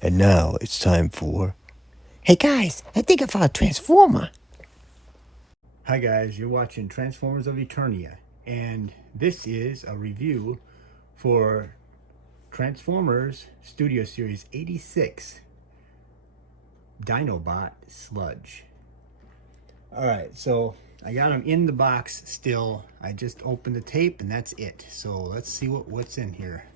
And now it's time for... Hey guys, I think I found a Transformer. Hi guys, you're watching Transformers of Eternia, and this is a review for Transformers Studio Series 86, Dinobot Sludge. Alright, so I got them in the box still. I just opened the tape and that's it. So let's see what's in here.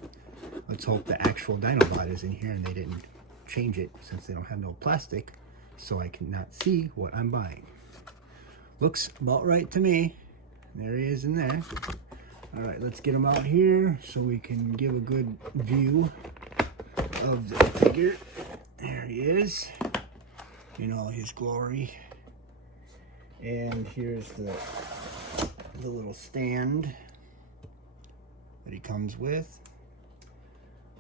Let's hope the actual Dinobot is in here and they didn't change it since they don't have no plastic, so I cannot see what I'm buying. Looks about right to me. There he is in there. All right, let's get him out here so we can give a good view of the figure. There he is in all his glory. And here's the little stand that he comes with.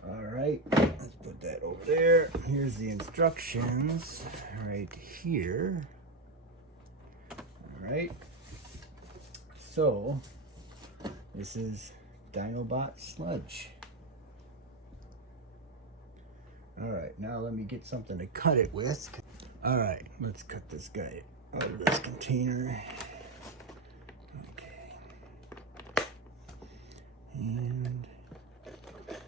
All right, let's put that over there. Here's the instructions right here. All right, so this is Dinobot Sludge. All right, now let me get something to cut it with. All right, let's cut this guy out of this container. Okay. And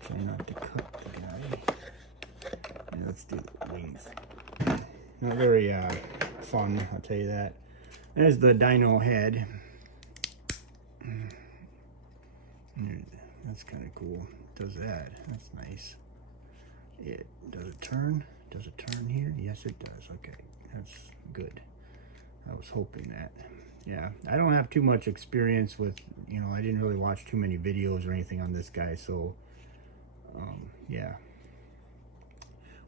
try not to cut the guy. And let's do the wings. Not very fun, I'll tell you that. There's the dino head. That's kind of cool. Does that? That's nice. It does it turn? Does it turn here? Yes, it does. Okay, that's good. I was hoping that. Yeah, I don't have too much experience with, I didn't really watch too many videos or anything on this guy, so yeah.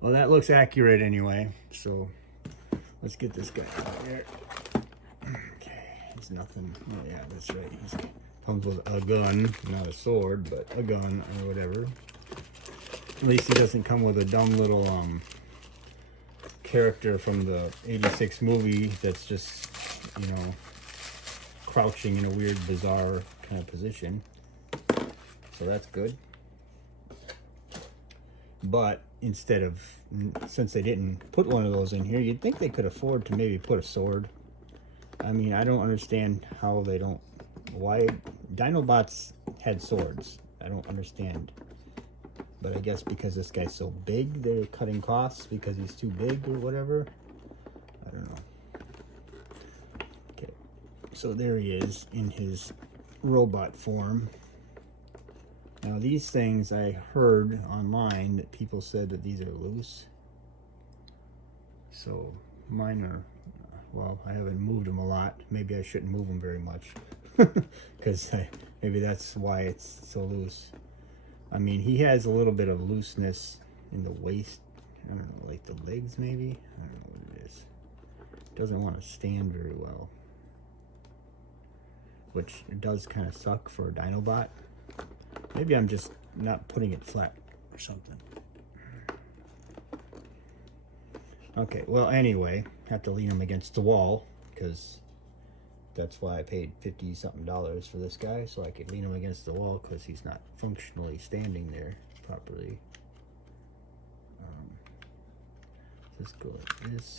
Well, that looks accurate anyway, so let's get this guy out there. Okay, it's nothing. Oh, yeah, that's right. He comes with a gun, not a sword, but a gun or whatever. At least he doesn't come with a dumb little character from the 86 movie that's just, crouching in a weird, bizarre kind of position. So that's good. But instead of, since they didn't put one of those in here, you'd think they could afford to maybe put a sword. I mean, I don't understand how they don't, why Dinobots had swords. I don't understand. But I guess because this guy's so big, they're cutting costs because he's too big or whatever. I don't know. Okay, so there he is in his robot form. Now these things, I heard online that people said that these are loose. So mine are, well, I haven't moved them a lot. Maybe I shouldn't move them very much. Because maybe that's why it's so loose. I mean, he has a little bit of looseness in the waist. I don't know, like the legs maybe? I don't know what it is. Doesn't want to stand very well. Which does kind of suck for a Dinobot. Maybe I'm just not putting it flat or something. Okay, well anyway, have to lean him against the wall because that's why I paid $50-something for this guy, so I could lean him against the wall because he's not functionally standing there properly. Let's go like this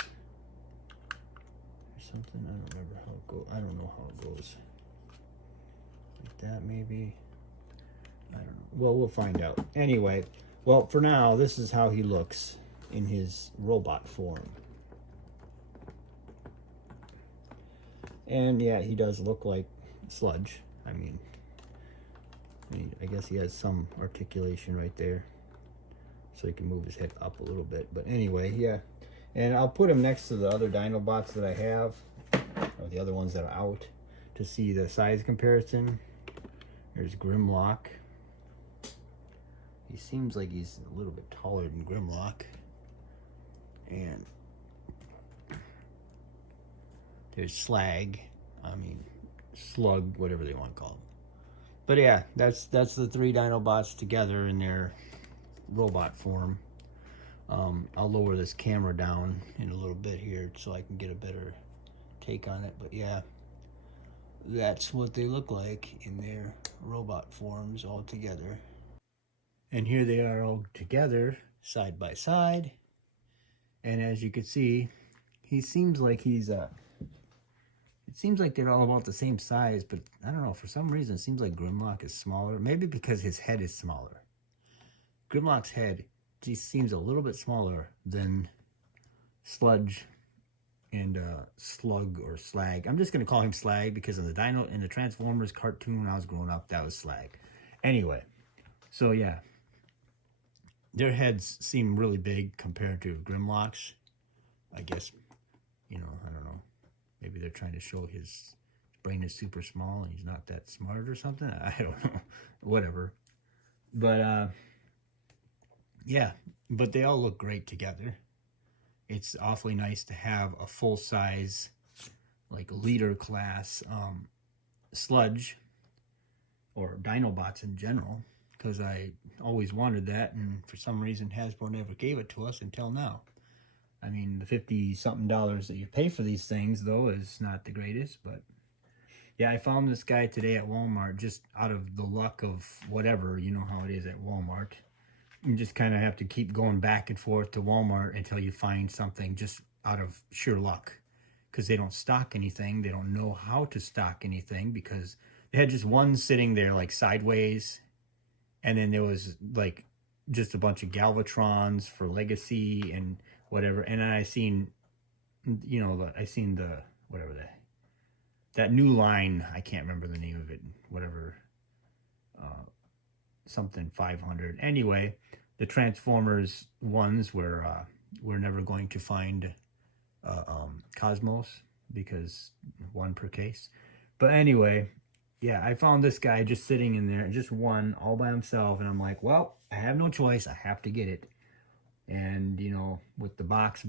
or something. I don't remember how it goes. I don't know how it goes. Like that maybe. I don't know. Well, we'll find out. Anyway, well, for now, this is how he looks in his robot form. And yeah, he does look like Sludge. I mean, I guess he has some articulation right there, so he can move his head up a little bit. But anyway, yeah. And I'll put him next to the other Dinobots that I have, or the other ones that are out, to see the size comparison. There's Grimlock. He seems like he's a little bit taller than Grimlock. And there's Slug, whatever they want to call him. But yeah, that's the three Dinobots together in their robot form. I'll lower this camera down in a little bit here so I can get a better take on it. But yeah, that's what they look like in their robot forms all together. And here they are all together, side by side. And as you can see, he seems like he's it seems like they're all about the same size, but I don't know, for some reason it seems like Grimlock is smaller. Maybe because his head is smaller. Grimlock's head just seems a little bit smaller than Sludge and Slug or Slag. I'm just gonna call him Slag because in the Transformers cartoon when I was growing up, that was Slag. Anyway, so yeah, their heads seem really big compared to Grimlock's. I guess, you know, I don't know. Maybe they're trying to show his brain is super small and he's not that smart or something. I don't know. Whatever. But yeah, but they all look great together. It's awfully nice to have a full-size, like, leader class Sludge, or Dinobots in general, because I always wanted that, and for some reason Hasbro never gave it to us until now. I mean, the $50-something that you pay for these things, though, is not the greatest, but yeah, I found this guy today at Walmart just out of the luck of whatever, you know how it is at Walmart. You just kind of have to keep going back and forth to Walmart until you find something just out of sheer luck, because they don't stock anything. They don't know how to stock anything because they had just one sitting there like sideways, and then there was like just a bunch of Galvatrons for Legacy and whatever. And then I seen, you know, whatever that new line, I can't remember the name of it, whatever, something 500. Anyway, the Transformers ones were we're never going to find Cosmos because one per case. But anyway, yeah, I found this guy just sitting in there, just one all by himself, and I'm like, well, I have no choice. I have to get it. And, you know, with the box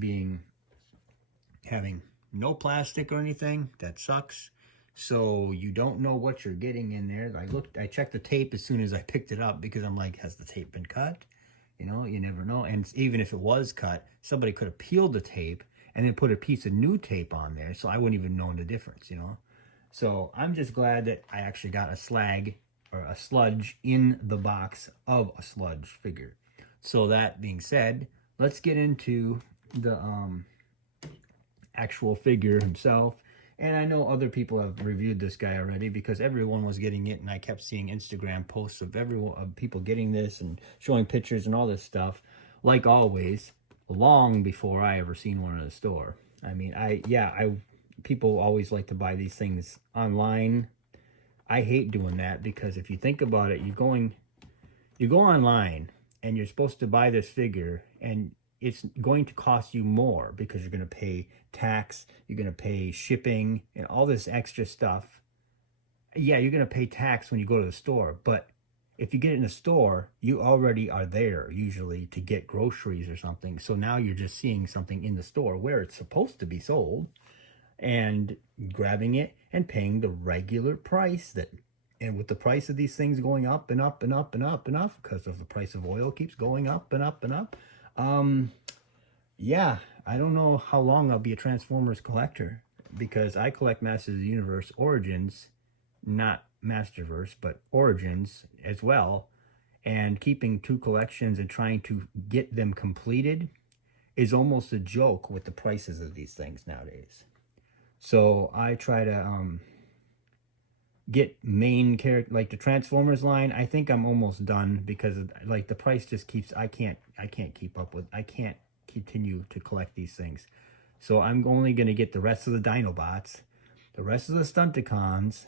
having no plastic or anything, that sucks. So you don't know what you're getting in there. I checked the tape as soon as I picked it up because I'm like, has the tape been cut? You know, you never know. And even if it was cut, somebody could have peeled the tape and then put a piece of new tape on there, so I wouldn't even know the difference, you know. So I'm just glad that I actually got a Slag or a Sludge in the box of a Sludge figure. So that being said, let's get into the actual figure himself. And I know other people have reviewed this guy already because everyone was getting it, and I kept seeing Instagram posts of people getting this and showing pictures and all this stuff, like always, long before I ever seen one in a store. I mean, people always like to buy these things online. I hate doing that because if you think about it, you go online and you're supposed to buy this figure, and it's going to cost you more because you're going to pay tax, you're going to pay shipping, and all this extra stuff. Yeah, you're going to pay tax when you go to the store, but if you get it in the store, you already are there usually to get groceries or something. So now you're just seeing something in the store where it's supposed to be sold and grabbing it and paying the regular price and with the price of these things going up and up and up and up and up because of the price of oil keeps going up and up and up. Yeah, I don't know how long I'll be a Transformers collector because I collect Masters of the Universe Origins, not Masterverse, but Origins as well. And keeping two collections and trying to get them completed is almost a joke with the prices of these things nowadays. So I try to get main character, like the Transformers line. I think I'm almost done because like the price just keeps, I can't keep up with, I can't continue to collect these things. So I'm only going to get the rest of the Dinobots, the rest of the Stunticons,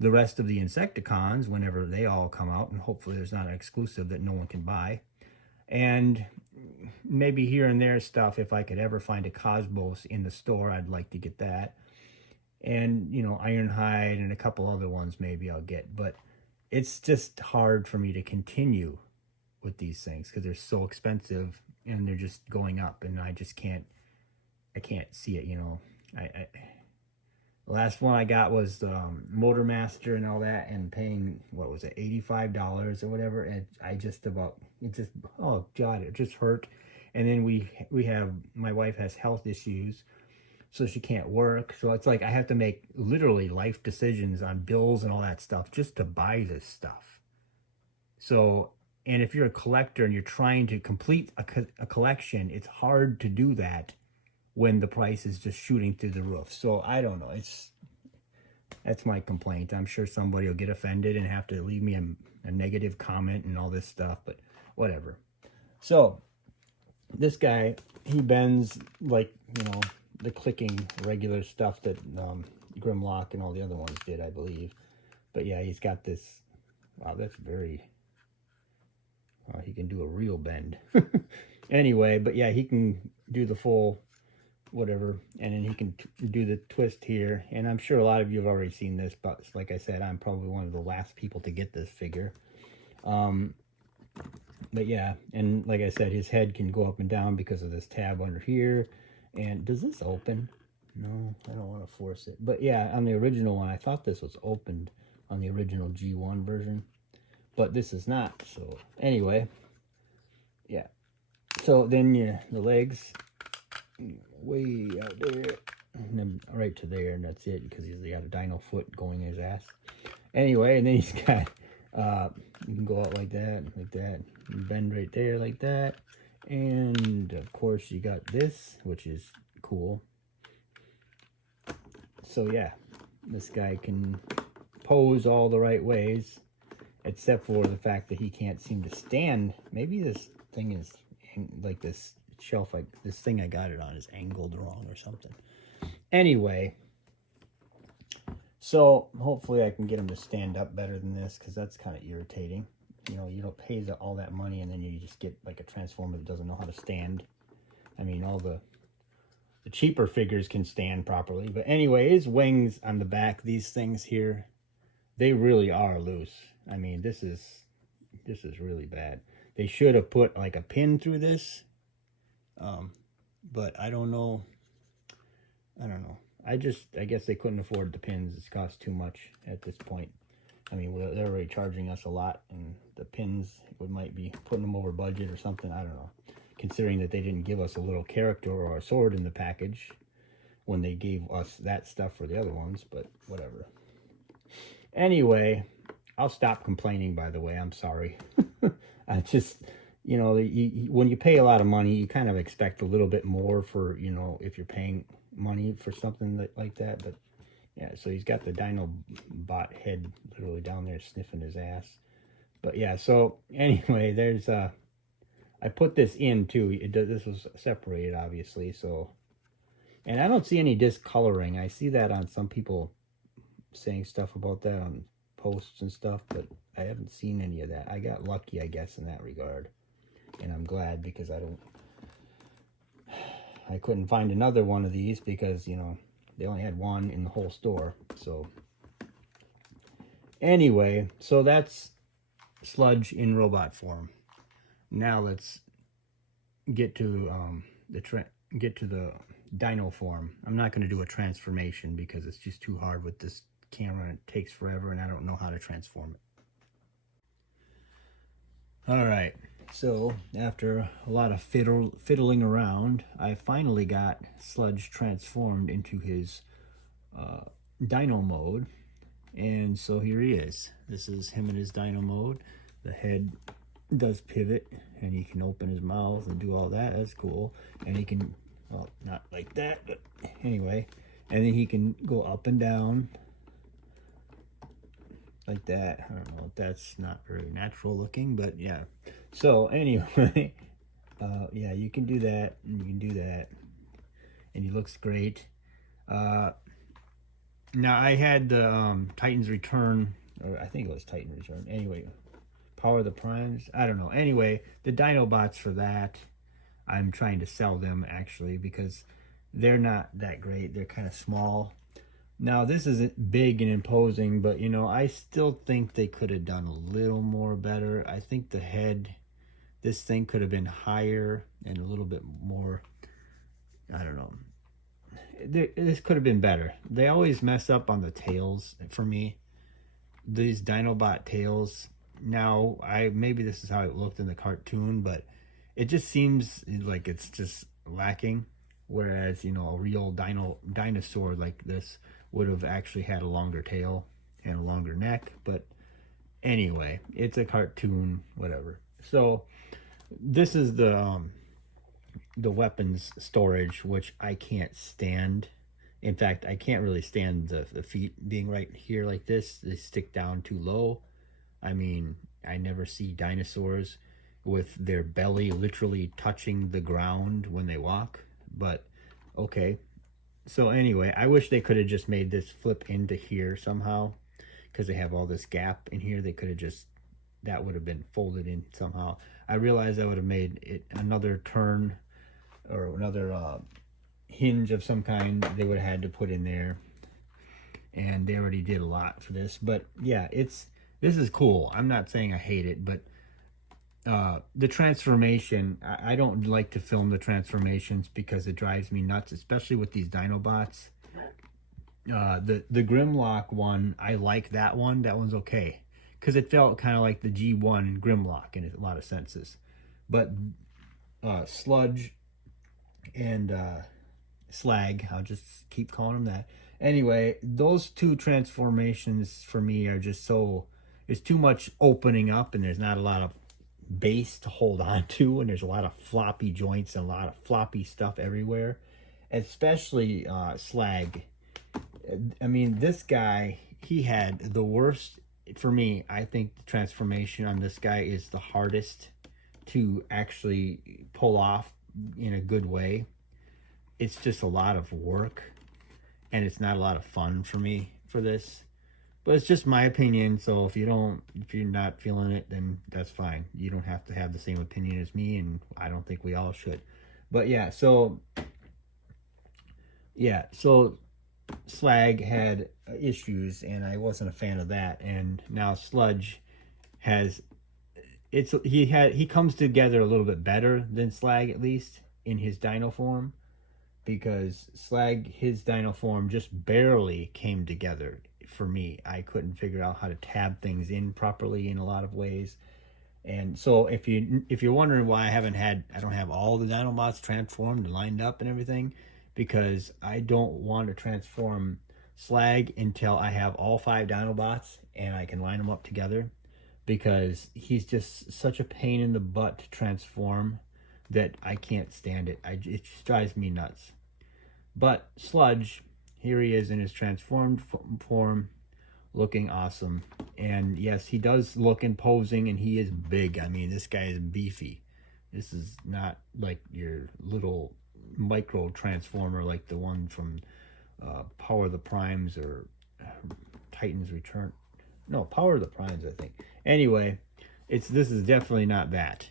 the rest of the Insecticons whenever they all come out, and hopefully there's not an exclusive that no one can buy. And maybe here and there stuff, if I could ever find a Cosmos in the store, I'd like to get that. And, you know, Ironhide and a couple other ones maybe I'll get. But it's just hard for me to continue with these things because they're so expensive and they're just going up, and I just can't, see it, you know. The last one I got was Motor Master and all that, and paying, what was it, $85 or whatever, and oh God, it just hurt. And then we have, my wife has health issues, so she can't work, so it's like I have to make literally life decisions on bills and all that stuff just to buy this stuff. So And if you're a collector and you're trying to complete a collection, it's hard to do that when the price is just shooting through the roof. So I don't know. That's my complaint. I'm sure somebody will get offended and have to leave me a negative comment and all this stuff, but whatever. So this guy, he bends like, you know, the clicking regular stuff that Grimlock and all the other ones did, I believe. But yeah, he's got this. Wow, that's very. He can do a real bend. Anyway, but yeah, he can do the full whatever, and then he can do the twist here. And I'm sure a lot of you have already seen this, but like I said, I'm probably one of the last people to get this figure. But yeah, and like I said, his head can go up and down because of this tab under here. And does this open? No, I don't want to force it. But yeah, on the original one, I thought this was opened on the original G1 version, but this is not. So anyway, yeah. So then the legs way out there, and then right to there, and that's it, because he's got a dino foot going in his ass. Anyway, and then he's got, you can go out like that, bend right there like that. And of course you got this, which is cool. So yeah, this guy can pose all the right ways, except for the fact that he can't seem to stand. Maybe this thing is like this shelf, like this thing I got it on is angled wrong or something. Anyway, so hopefully I can get him to stand up better than this, because that's kind of irritating. You know, you don't pay all that money and then you just get like a transformer that doesn't know how to stand. I mean, all the cheaper figures can stand properly. But anyway, his wings on the back, these things here, they really are loose. I mean, this is really bad. They should have put like a pin through this. But I don't know. I guess they couldn't afford the pins. It's cost too much at this point. I mean, they're already charging us a lot, and the pins might be putting them over budget or something. I don't know. Considering that they didn't give us a little character or a sword in the package when they gave us that stuff for the other ones, but whatever. Anyway, I'll stop complaining, by the way. I'm sorry. I just, you know, when you pay a lot of money, you kind of expect a little bit more for, you know, if you're paying money for something like that. But yeah, so he's got the Dinobot head literally down there sniffing his ass. But yeah, so anyway, there's I put this in too. This was separated, obviously. So, and I don't see any discoloring. I see that on some people saying stuff about that on posts and stuff, but I haven't seen any of that. I got lucky, I guess, in that regard, and I'm glad, because I couldn't find another one of these because, you know, they only had one in the whole store. So anyway, so that's Sludge in robot form. Now let's get to the dino form. I'm not going to do a transformation because it's just too hard with this camera, and it takes forever, and I don't know how to transform it. All right, so after a lot of fiddling around, I finally got Sludge transformed into his Dino Mode, and so here he is. This is him in his Dino Mode. The head does pivot, and he can open his mouth and do all that. That's cool. And he can, well, not like that, but anyway. And then he can go up and down like that. I don't know if that's not very natural looking, but yeah. So anyway, yeah, you can do that, and you can do that, and he looks great. Now I had the Titan's Return, or I think it was Titan Return. Anyway, Power of the Primes. I don't know. Anyway, the Dinobots for that, I'm trying to sell them actually, because they're not that great. They're kind of small. Now this isn't big and imposing, but you know, I still think they could have done a little more better. I think the head, this thing could have been higher and a little bit more, I don't know. This could have been better. They always mess up on the tails for me. These Dinobot tails. Now, maybe this is how it looked in the cartoon, but it just seems like it's just lacking. Whereas, you know, a real dinosaur like this would have actually had a longer tail and a longer neck. But anyway, it's a cartoon, whatever. So this is the weapons storage, which I can't stand. In fact, I can't really stand the feet being right here like this. They stick down too low. I mean, I never see dinosaurs with their belly literally touching the ground when they walk. But okay. So anyway, I wish they could have just made this flip into here somehow, because they have all this gap in here. They could have just, that would have been folded in somehow. I realized I would have made it another turn or another hinge of some kind they would have had to put in there, and they already did a lot for this. But yeah, this is cool. I'm not saying I hate it, but the transformation, I don't like to film the transformations because it drives me nuts, especially with these Dinobots. The Grimlock one, I like that one. That one's okay because it felt kind of like the G1 Grimlock in a lot of senses. But Sludge and Slag, I'll just keep calling them that. Anyway, those two transformations for me are just so, it's too much opening up, and there's not a lot of base to hold on to, and there's a lot of floppy joints and a lot of floppy stuff everywhere, especially Slag. I mean, this guy, he had the worst, for me. I think the transformation on this guy is the hardest to actually pull off in a good way. It's just a lot of work, and it's not a lot of fun for me for this. But it's just my opinion, so if you're not feeling it, then that's fine. You don't have to have the same opinion as me, and I don't think we all should. But yeah, so Slag had issues, and I wasn't a fan of that. And now Sludge has, he comes together a little bit better than Slag, at least in his dino form, because Slag, his dino form just barely came together for me. I couldn't figure out how to tab things in properly in a lot of ways. And so if you're wondering why I don't have all the Dinobots transformed and lined up and everything, because I don't want to transform Slag until I have all 5 Dinobots and I can line them up together, because he's just such a pain in the butt to transform that I can't stand it. It just drives me nuts. But Sludge, here he is in his transformed form, looking awesome. And yes, he does look imposing, and he is big. I mean, this guy is beefy. This is not like your little micro transformer like the one from Power of the Primes or Titan's Return. No, Power of the Primes, I think. Anyway, this is definitely not that.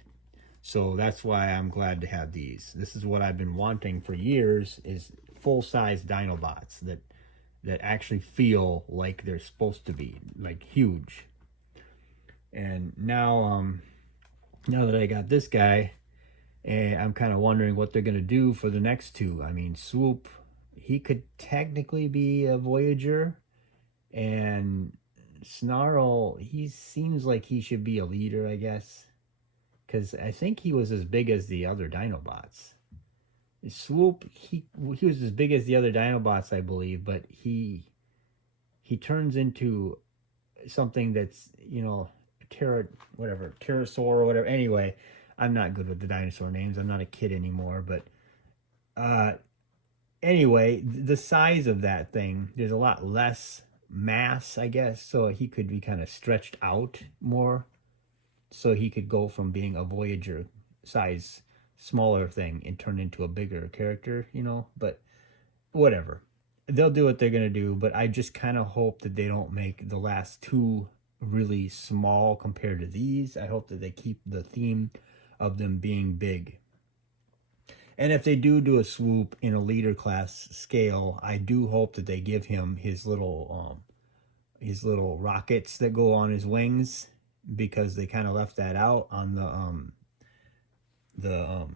So that's why I'm glad to have these. This is what I've been wanting for years, is full-size Dinobots that actually feel like they're supposed to be, like huge. And now that I got this guy, I'm kind of wondering what they're going to do for the next two. I mean, Swoop, he could technically be a Voyager, and Snarl, he seems like he should be a leader, I guess, because I think he was as big as the other Dinobots. Swoop, he was as big as the other Dinobots, I believe, but he turns into something that's, pterosaur or whatever. Anyway, I'm not good with the dinosaur names. I'm not a kid anymore, but anyway, the size of that thing, there's a lot less mass, I guess, so he could be kind of stretched out more, so he could go from being a Voyager size smaller thing and turn into a bigger character, but whatever. They'll do what they're going to do, but I just kind of hope that they don't make the last two really small compared to these. I hope that they keep the theme of them being big. And if they do a Swoop in a leader class scale, I do hope that they give him his little rockets that go on his wings, because they kind of left that out on the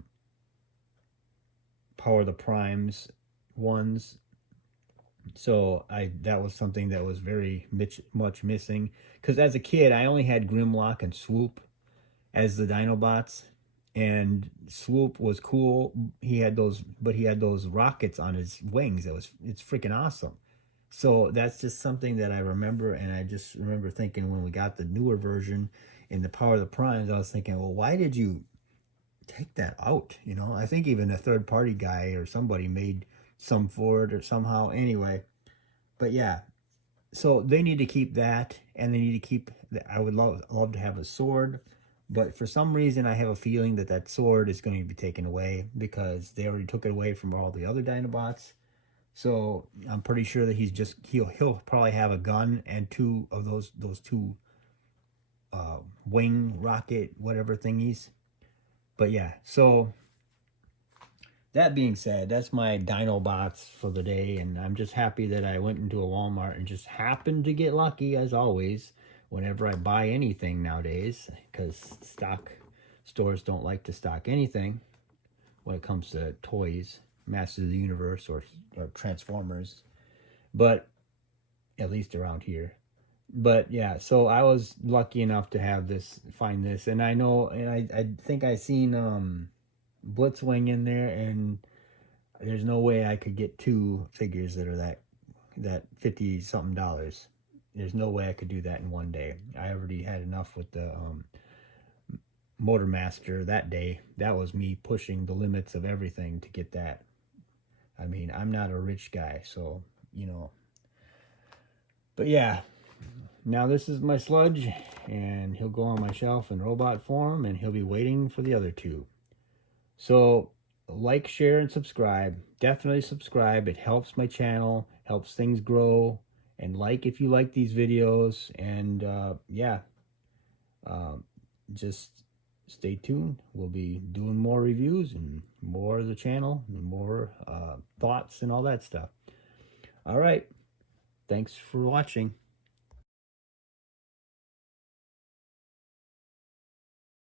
Power of the Primes ones. So that was something that was very much missing, because as a kid I only had Grimlock and Swoop as the Dinobots, and Swoop was cool. He had those rockets on his wings. It's freaking awesome. So that's just something that I remember, and I just remember thinking when we got the newer version, in the Power of the Primes, I was thinking, well, why did you take that out? You know, I think even a third-party guy or somebody made some for it or somehow. Anyway, but yeah, so they need to keep that, and they need to keep. I would love to have a sword, but for some reason, I have a feeling that that sword is going to be taken away because they already took it away from all the other Dinobots. So I'm pretty sure that he'll probably have a gun and two of those two wing rocket whatever thingies. But yeah, so that being said, that's my Dinobots for the day, and I'm just happy that I went into a Walmart and just happened to get lucky, as always, whenever I buy anything nowadays, because stock stores don't like to stock anything when it comes to toys, Masters of the Universe, or Transformers, but at least around here. But yeah, so I was lucky enough to find this, and I know, and I think I seen Blitzwing in there, and there's no way I could get two figures that are that 50 something dollars. There's no way I could do that in one day. I already had enough with the Motor Master that day. That was me pushing the limits of everything to get that. I mean, I'm not a rich guy, so you know. But yeah, now this is my Sludge, and he'll go on my shelf in robot form, and he'll be waiting for the other two. So like, share, and subscribe. Definitely subscribe. It helps my channel, helps things grow. And like if you like these videos. And yeah, just stay tuned. We'll be doing more reviews and more of the channel and more thoughts and all that stuff. All right. Thanks for watching.